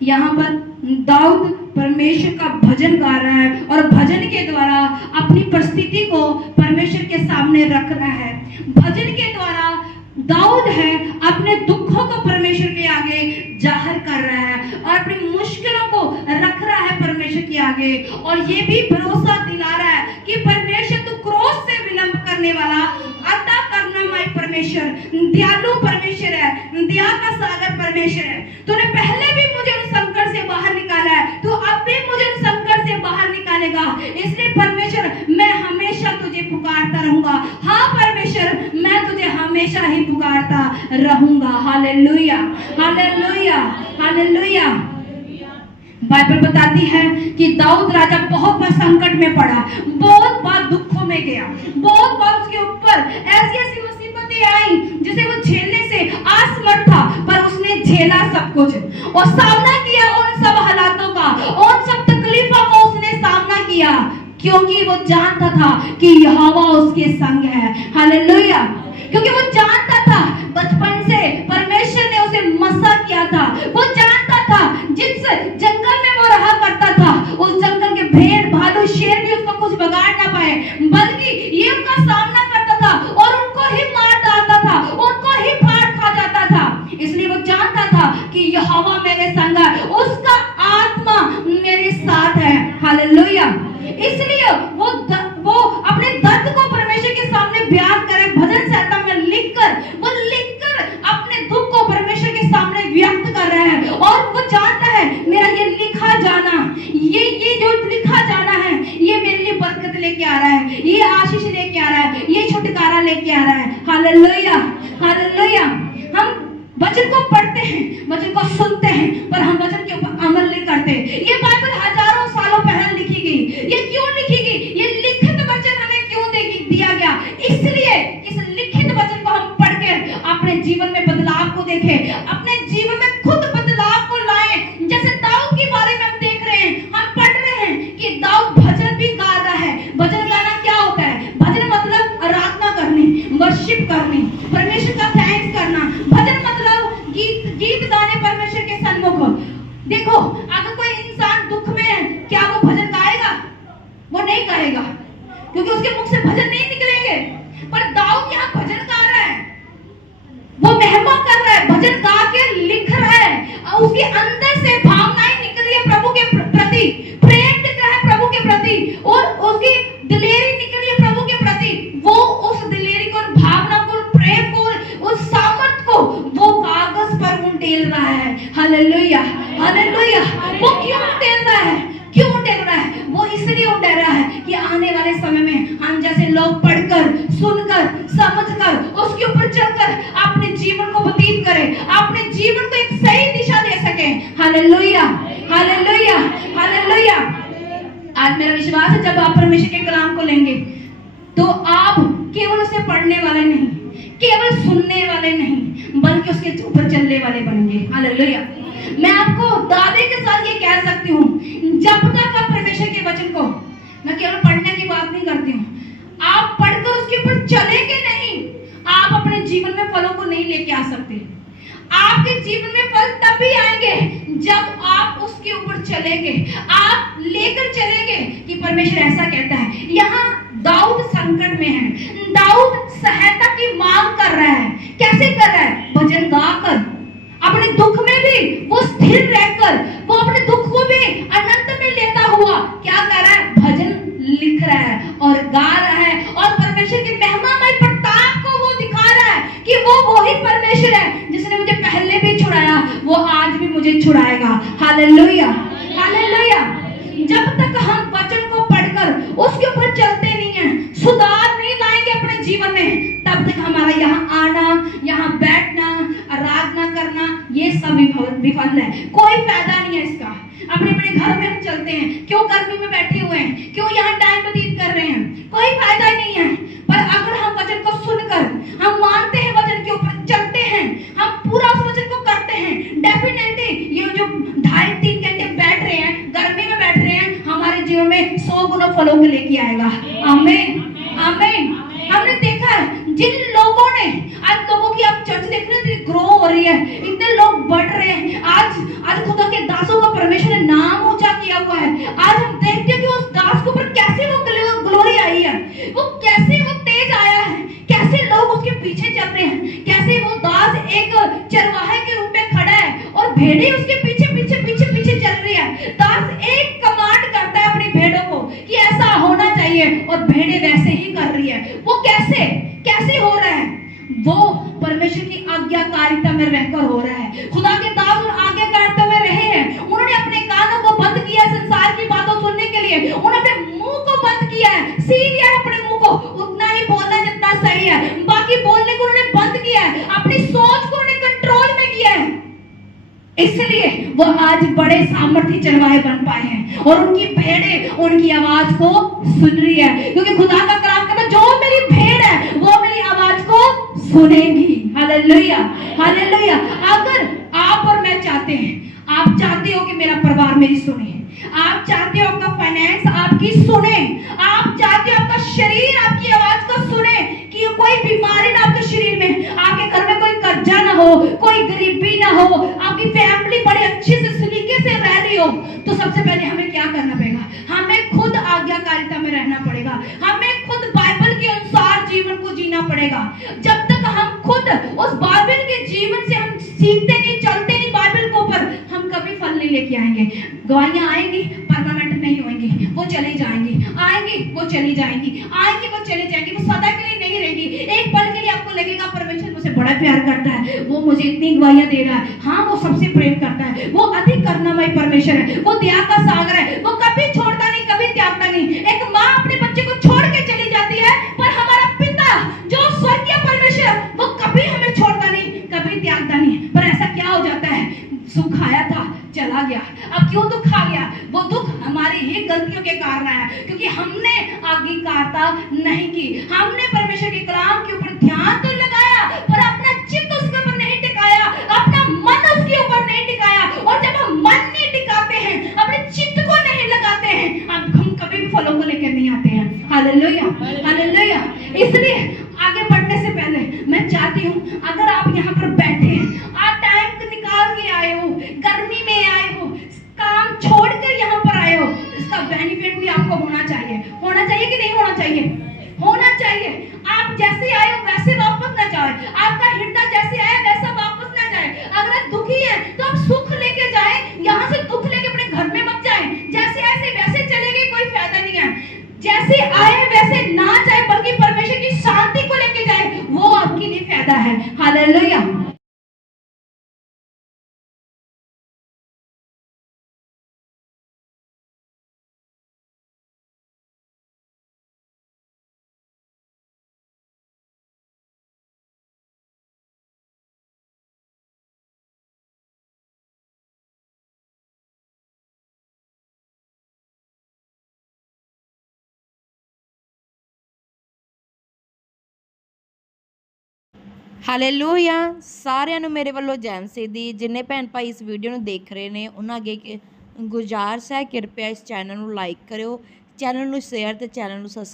यहाँ पर दाऊद परमेश्वर का भजन गा रहा है और भजन के द्वारा अपनी परिस्थिति को परमेश्वर के सामने रख रहा है। भजन के द्वारा दाऊद है अपने दुखों को परमेश्वर के आगे जाहिर कर रहा है और अपनी मुश्किलों को रख रहा है परमेश्वर के आगे, और ये भी भरोसा दिला रहा है कि परमेश्वर तू क्रोध से विलंब करने वाला, अता करुणामय परमेश्वर, दयालु परमेश्वर है, दया का सागर परमेश्वर है। तूने पहले भी मुझे उस संकट से बाहर निकाला है, तू अब भी मुझे उस संकट से बाहर निकालेगा। इसलिए परमेश्वर मैं हमेशा तुझे पुकारता रहूंगा। हाँ परमेश्वर, मैं तुझे हमेशा ही पुकारता रहूंगा। Hallelujah, hallelujah, hallelujah. बाइबल बताती है कि दाऊद राजा बहुत बार संकट में पड़ा, बहुत बार दुखों में गया, बहुत बार उसके ऊपर ऐसी ऐसी मुसीबतें आई जिसे वो झेलने से असमर्थ था, पर उसने झेला सब कुछ और सामना किया उन सब हालातों का, उन सब तकलीफों का उसने सामना किया, क्योंकि वो जानता था कि यहोवा उसके संग है। हालेलुया। क्योंकि वो जानता था, बचपन से परमेश्वर ने उसे मसा किया था। वो जानता था जिस जंगल में वो रहा करता था, उस जंगल के भेड़ भालू शेर भी उसको कुछ बिगाड़ ना पाए, बल्कि ये उनका सामना करता था और उनको ही मार डालता था, उनको ही फाड़ खा जाता था। इसलिए वो जानता था कि यहोवा मेरे संग है, उसका आत्मा मेरे साथ है। हालेलुया। इसलिए वो अपने दर्द को परमेश्वर के सामने बयान करे, भजन संहिता में लिखकर अपने दुख को परमेश्वर के सामने व्यक्त कर रहे हैं। और वो जानता है मेरा ये लिखा जाना, ये जो लिखा जाना है, ये मेरे लिए बरकत लेके आ रहा है, ये आशीष लेके आ रहा है, ये छुटकारा लेके आ रहा है। Hallelujah, hallelujah. हम वचन को पढ़ते हैं, वचन को सुनते हैं, पर हम वचन के ऊपर अमल नहीं करते। ये बाइबल हजारों सालों पहले लिखी गई। ये क्यों लिखी गई? ये लिखित वचन हमें क्यों दिया गया? इसलिए इस लिखित वचन को हम पढ़ के अपने जीवन में बदलाव को देखें, अपने जीवन में खुद बदलाव को लाएं। जैसे दाऊद के बारे में हम देख रहे हैं, हम पढ़ रहे हैं कि दाऊद भजन भी गा रहा है। भजन गाना क्या होता है? भजन मतलब आराधना करनी, वर्शिप करनी, परमेश्वर का थैंक्स करना। भजन मतलब गीत गाने परमेश्वर के सन्मुख। देखो, अगर कोई इंसान दुख में है, क्या वो भजन गाएगा? वो नहीं गाएगा, क्योंकि उसके मुख से भजन नहीं निकलेंगे। पर दाऊद यहाँ भजन गा रहा है, वो महिमा कर रहा है, भजन गा के लिख रहा है, और उसके अंदर से भावनाएं निकल रही है प्रभु के प्रति, प्रेम निकल रहा है प्रभु के प्रति, और उसकी दिलेरी निकल रही है प्रभु के प्रति। वो उस दिलेरी को, भावना को, प्रेम को, उस सामर्थ को वो कागज पर उंडेल रहा है। Hallelujah, hallelujah. वो क्यों उंडेल रहा है? क्यों उंडेल रहा है? वो इसलिए उंडेल रहा है कि आने वाले समय में हम जैसे लोग पढ़कर, सुनकर, समझकर, उसके ऊपर चलकर अपने जीवन को व्यतीत करें, अपने जीवन को एक सही दिशा दे सकें। Hallelujah, hallelujah, hallelujah. आज मेरा विश्वास है जब आप परमेश्वर के कलाम को लेंगे तो आप केवल उसे पढ़ने वाले नहीं, केवल सुनने वाले नहीं, बल्कि उसके ऊपर चलने वाले बनेंगे। हालेलुया। मैं आपको दावे के साथ ये कह सकती हूँ, जब तक आप परमेश्वर के वचन को, मैं केवल पढ़ने की बात नहीं करती हूँ, आप पढ़कर उसके ऊपर चलेंगे नहीं, आप अपने जीवन में फलों को नहीं लेके आ सकते। आपके जीवन में फल तभी आएंगे जब आप उसके ऊपर चलेंगे, आप लेकर चलेंगे कि परमेश्वर ऐसा कहता है। यहाँ दाऊद संकट में है, दाऊद सहायता की मांग कर रहा है। कैसे कर रहा है? भजन गाकर, अपने दुख में भी वो स्थिर रहकर, वो अपने दुख को भी अनंत में लेता हुआ क्या कर रहा है? भजन लिख रहा है और गा रहा है, और परमेश्वर की महिमामय प्रताप को वो दिखा रहा है कि वो वही परमेश्वर है जिसने मुझे पहले भी छुड़ाया, वो आज भी मुझे छुड़ाएगा। Hallelujah, hallelujah. जब तक हम वचन को पढ़कर उसके ऊपर चलते नहीं हैं, सुधार नहीं लाएंगे अपने जीवन में, तब तक हमारा यहाँ आना, यहाँ बैठना, आराधना करना, ये सब विफल है। कोई फायदा नहीं है इसका। अपने अपने घर में हम चलते हैं, क्यों गर्मी में बैठे हुए हैं, क्यों यहाँ टाइम व्यतीत कर रहे हैं, कोई फायदा नहीं है। पर अगर हम वचन को सुनकर, हम मानते हैं, वचन के ऊपर चलते हैं, हम पूरा उस वचन को करते हैं, डेफिनेटली ये जो 2.5-3 घंटे बैठ रहे हैं, गर्मी में बैठ रहे हैं, हमारे जीवन में 100 गुना फलों को लेके आएगा। आमीन, आमीन। हमने देखा है जिन लोगों ने, आज लोगों की आप चर्च देख रहे हैं, ग्रो हो रही है, इतने लोग बढ़ रहे हैं। आज खुदा के दासों उसके पीछे पीछे पीछे पीछे चल रही है। दास एक कमांड करता है अपनी भेड़ों को कि ऐसा होना चाहिए, और भेड़ें वैसे ही कर रही है। वो कैसे कैसे हो रहा है? वो परमेश्वर की आज्ञाकारिता में रहकर हो रहा है। खुदा के दास और आज्ञाकारिता में रहे हैं। उन्होंने अपने कानों को बंद किया है संसार की बातों सुनने के लिए। उन्होंने अपने मुंह को बंद किया है, सील दिया है अपने मुंह को, उतना ही बोलना जितना सही है, बाकी बोलने को उन्होंने बंद किया है। अपनी सोच को उन्होंने कंट्रोल में किया है। इसलिए वो आज बड़े सामर्थ्य चरवाहे बन पाए हैं, और उनकी भेड़ें उनकी आवाज को सुन रही है। क्योंकि खुदा का कलाम कहता है, जो मेरी भेड़ है वो मेरी आवाज को सुनेगी। Hallelujah, hallelujah. अगर आप और मैं चाहते हैं, आप चाहते हो कि मेरा परिवार मेरी सुने, आप चाहते हो आपका फाइनेंस आपकी सुने, आप चाहते हो आपका शरीर आपकी आवाज को सुने, कि कोई बीमारी ना आपके शरीर में, आपके घर में कोई कर्जा ना हो, कोई गरीबी ना हो, आपकी फैमिली बड़े अच्छे से सलीके से रह रही हो, तो सबसे पहले हमें क्या करना पड़ेगा? हमें खुद आज्ञाकारिता में रहना पड़ेगा। हमें खुद बाइबल के अनुसार जीवन को जीना पड़ेगा। जब तक हम खुद उस बाइबल के जीवन से हम सीखते नहीं, चलते नहीं बाइबल के ऊपर, हम कभी फल नहीं लेके आएंगे। गवाहियां आएंगी, परमानेंट नहीं होंगी, वो चली जाएंगी, आएंगी वो चली जाएंगी, आएंगी वो चली जाएंगी, वो सदा के लिए नहीं रहेगी। एक पल के लिए आपको लगेगा परमेश्वर मुझसे बड़ा प्यार करता है, वो मुझे इतनी गवाहियां दे रहा है, हाँ वो सबसे प्रेम करता है, वो अधिक करुणामय परमेश्वर है, वो दया का सागर है, वो कभी छोड़ता नहीं, कभी त्यागता नहीं। एक माँ अपने बच्चे को छोड़ के चली जाती है, पर हमारा पिता जो स्वर्गीय परमेश्वर, वो कभी हमें छोड़ता नहीं, कभी त्यागता नहीं। पर ऐसा क्या हो जाता है? सुख आया था, चला गया। अब क्यों दुख आ गया? वो दुख हमारी ही गलतियों के कारण आया, क्योंकि हमने आज्ञाकारिता नहीं की। हमने परमेश्वर के कलाम के ऊपर ध्यान तो लगाया, पर अपना चित्त उसके ऊपर नहीं टिकाया, अपना मन उसके ऊपर नहीं टिकाया। और जब हम मन नहीं टिकाते हैं, अपने चित्त को नहीं लगाते हैं, अब हम कभी भी फलों को लेकर नहीं आते हैं। Hallelujah, hallelujah. इसलिए आगे बढ़ने से पहले मैं चाहती हूँ, अगर आप यहाँ पर बैठे हैं, आप टाइम निकाल के आए हो, गर्मी में आए हो, काम छोड़कर यहाँ पर आए हो, इसका बेनिफिट भी आपको होना चाहिए। होना चाहिए कि नहीं होना चाहिए? होना चाहिए। आप जैसे आए हो वैसे वापस ना जाए, आपका हृदय जैसे आया वैसा वापस ना जाए। अगर आप दुखी है तो आप सुख लेके जाए, यहाँ से दुख लेके अपने घर में मत जाए। जैसे ऐसे वैसे चले गए, कोई फायदा नहीं है। जैसे आए वैसे ना जाए, बल्कि परमेश्वर की शांति को लेके जाए, वो आपके लिए फायदा है। हालेलुया। ਹਾਲੇਲੂਇਆ। ਸਾਰਿਆਂ ਨੂੰ ਮੇਰੇ ਵੱਲੋਂ ਜੈ ਮਸੀਹ ਦੀ। ਜਿੰਨੇ ਭੈਣ ਭਾਈ ਇਸ ਵੀਡੀਓ ਨੂੰ ਦੇਖ ਰਹੇ ਨੇ, ਉਹਨਾਂ ਅੱਗੇ ਗੁਜ਼ਾਰਿਸ਼ ਹੈ, ਕਿਰਪਾ ਇਸ ਚੈਨਲ ਨੂੰ ਲਾਈਕ ਕਰਿਓ, ਚੈਨਲ ਨੂੰ ਸ਼ੇਅਰ ਤੇ ਚੈਨਲ ਨੂੰ ਸਬਸਕ੍ਰਾਈਬ